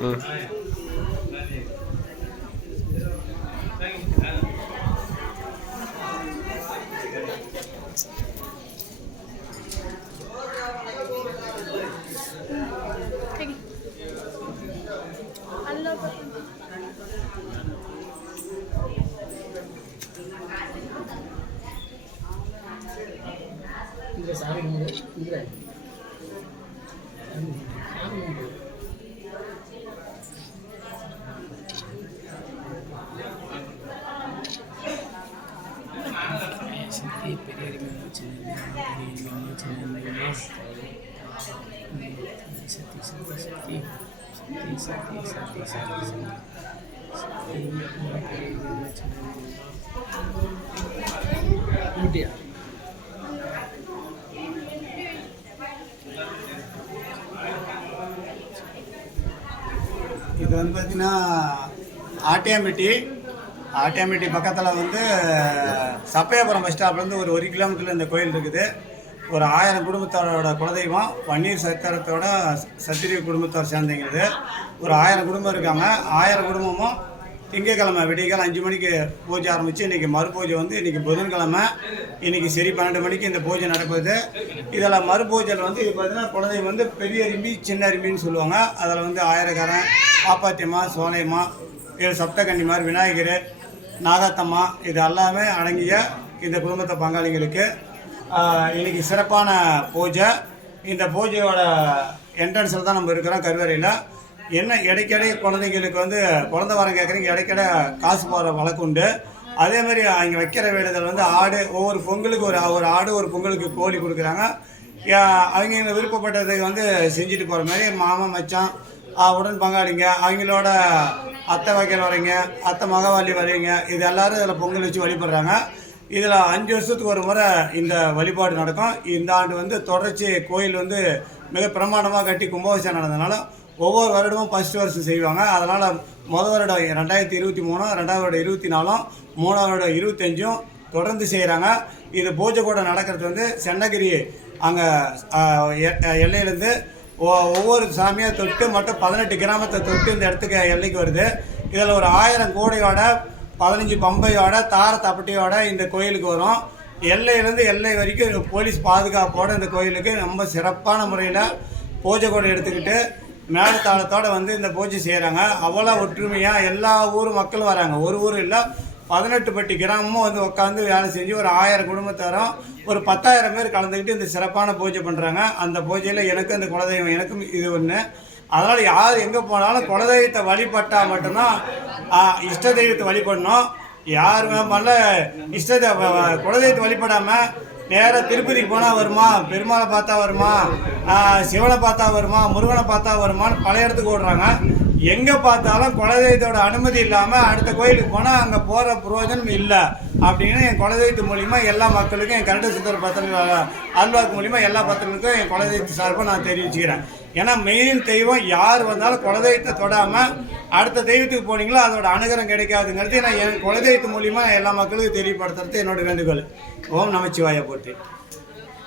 Hı. இந்த சாமி கும்பிடு இந்த சாமி கும்பிடு சக்தி பெரிய சின்ன சின்ன சக்தி சக்தி சக்தி சக்தி சக்தி சக்தி சக்தி சக்தி இது வந்து பார்த்திங்கன்னா ஆட்டியாம்பட்டி. ஆட்டியாம்பட்டி பக்கத்தில் வந்து சப்பையாபுரம் பஸ் ஸ்டாப்லேருந்து ஒரு ஒரு கிலோமீட்டரில் இந்த கோயில் இருக்குது. ஒரு ஆயிரம் குடும்பத்தோட குலதெய்வம் பன்னீர் சத்திரத்தோட சத்திரிய குடும்பத்தோட சேர்ந்தங்கிறது ஒரு ஆயிரம் குடும்பம் இருக்காங்க. ஆயிரம் குடும்பமும் திங்கக்கிழமை விடியகாலம் அஞ்சு மணிக்கு பூஜை ஆரம்பித்து இன்றைக்கி மறுபூஜை வந்து இன்றைக்கி புதன்கிழமை இன்றைக்கி சரி பன்னெண்டு மணிக்கு இந்த பூஜை நடக்குது. இதில் மறுபூஜையில் வந்து இது பார்த்தீங்கன்னா குழந்தைங்க வந்து பெரிய அரும்பி சின்ன அரும்பின்னு சொல்லுவாங்க. அதில் வந்து ஆயிரக்காரன் பாப்பாத்தியம்மா சோலையம்மா ஏழு சப்தகன்னிமார் விநாயகர் நாகாத்தம்மா இது எல்லாமே அடங்கிய இந்த குடும்பத்தை பங்காளிங்களுக்கு இன்றைக்கி சிறப்பான பூஜை. இந்த பூஜையோட என்ட்ரன்ஸில் தான் நம்ம இருக்கிறோம் கருவறையில். என்ன இடைக்கிடை குழந்தைங்களுக்கு வந்து குழந்தை வரம் கேட்குறீங்க இடைக்கிட காசு போகிற வழக்கு உண்டு. அதே மாதிரி அங்கே வைக்கிற வேண்டுதல் வந்து ஆடு ஒவ்வொரு பொங்கலுக்கு ஒரு ஒரு ஆடு ஒரு பொங்கலுக்கு கோழி கொடுக்குறாங்க. யா- அவங்க விருப்பப்பட்டதை வந்து செஞ்சுட்டு போகிற மாதிரி மாமன் மச்சான் உடன் பங்காளிங்க அவங்களோட அத்தை வகையில் வரீங்க அத்தை மகவாளி வரீங்க இது எல்லோரும் இதில் பொங்கல் வச்சு வழிபடுறாங்க. இதில் அஞ்சு வருஷத்துக்கு ஒரு முறை இந்த வழிபாடு நடக்கும். இந்த ஆண்டு வந்து தொடர்ச்சி கோயில் வந்து மிக பிரமாண்டமாக கட்டி கும்பாபிஷேகம் நடந்ததுனால ஒவ்வொரு வருடமும் ஃபஸ்ட் வருஷம் செய்வாங்க. அதனால் முதல் வருடம் ரெண்டாயிரத்தி இருபத்தி மூணும் ரெண்டாவது வருடம் இருபத்தி நாலும் மூணாவது வருடம் இருபத்தஞ்சும் தொடர்ந்து செய்கிறாங்க இது பூஜை கூட நடக்கிறது வந்து சென்னகிரி அங்கே எல்லையிலேருந்து ஒவ்வொரு சாமியாக தொட்டு மட்டும் பதினெட்டு கிராமத்தை தொட்டு இந்த இடத்துக்கு எல்லைக்கு வருது. இதில் ஒரு ஆயிரம் கோடியோட பதினஞ்சு பம்பையோட தார தப்பட்டியோட இந்த கோயிலுக்கு வரும். எல்லையிலேருந்து எல்லை வரைக்கும் போலீஸ் பாதுகாப்போட இந்த கோயிலுக்கு ரொம்ப சிறப்பான முறையில் பூஜை கூட எடுத்துக்கிட்டு மேலத்தாளத்தோட வந்து இந்த பூஜை செய்கிறாங்க அவ்வளோ ஒற்றுமையாக எல்லா ஊர் மக்களும் வராங்க. ஒரு ஊர் இல்லை பதினெட்டு பட்டி கிராமமும் வந்து உட்காந்து வேலை செஞ்சு ஒரு ஆயிரம் குடும்பத்தாரும் ஒரு பத்தாயிரம் பேர் கலந்துக்கிட்டு இந்த சிறப்பான பூஜை பண்ணுறாங்க அந்த பூஜையில் எனக்கும் அந்த குலதெய்வம் எனக்கும் இது ஒன்று அதனால் யார் எங்கே போனாலும் குலதெய்வத்தை வழிபட்டால் மட்டும்தான் இஷ்ட தெய்வத்தை வழிபடணும். யார் மேல இஷ்ட குலதெய்வத்தை வழிபடாமல் நேராக திருப்பதிக்கு போனால் வருமா? பெருமாளை பார்த்தா வருமா? சிவனை பார்த்தா வருமா? முருகனை பார்த்தா வருமான்னு பல இடத்துக்கு ஓடுறாங்க. எங்கே பார்த்தாலும் குலதெய்வத்தோட அனுமதி இல்லாமல் அடுத்த கோயிலுக்கு போனால் அங்கே போகிற பிரயோஜனம் இல்லை அப்படின்னு என் குலதெய்வத்து மூலிமா எல்லா மக்களுக்கும் என் கரண்ட சுந்தர பத்திரிகை அல்வாக்கு மூலிமா எல்லா பத்திரிகளுக்கும் என் குலதெய்வத்து சார்பாக நான் தெரிவிச்சுக்கிறேன். ஏன்னா மெயின் தெய்வம் யார் வந்தாலும் குலதெய்வத்தை தொடாமல் அடுத்த தெய்வத்துக்கு போனீங்களோ அதோட அனுகிரம் கிடைக்காதுங்கிறது நான் என் குலதெய்வத்து மூலிமா எல்லா மக்களுக்கும் தெரியப்படுத்துறது என்னோட வேண்டுகோள். ஓம் நமச்சிவாய போற்றி.